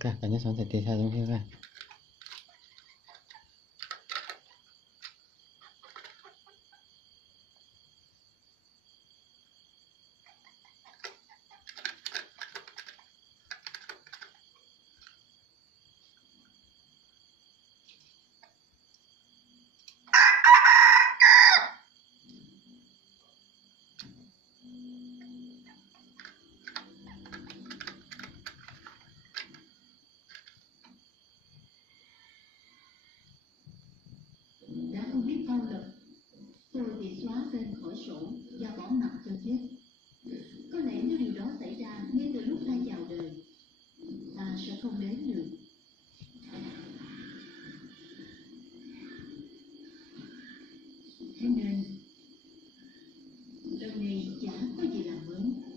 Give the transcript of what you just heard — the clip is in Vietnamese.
Cả nhà sống sẽ tì xa giống như vậy. Đã không biết bao lần tôi bị xóa tên khỏi sổ và bỏ mặt cho chết. Có lẽ nếu điều đó xảy ra ngay từ lúc ta chào đời, ta sẽ không đến được. Thế nên lần này chả có gì làm mới.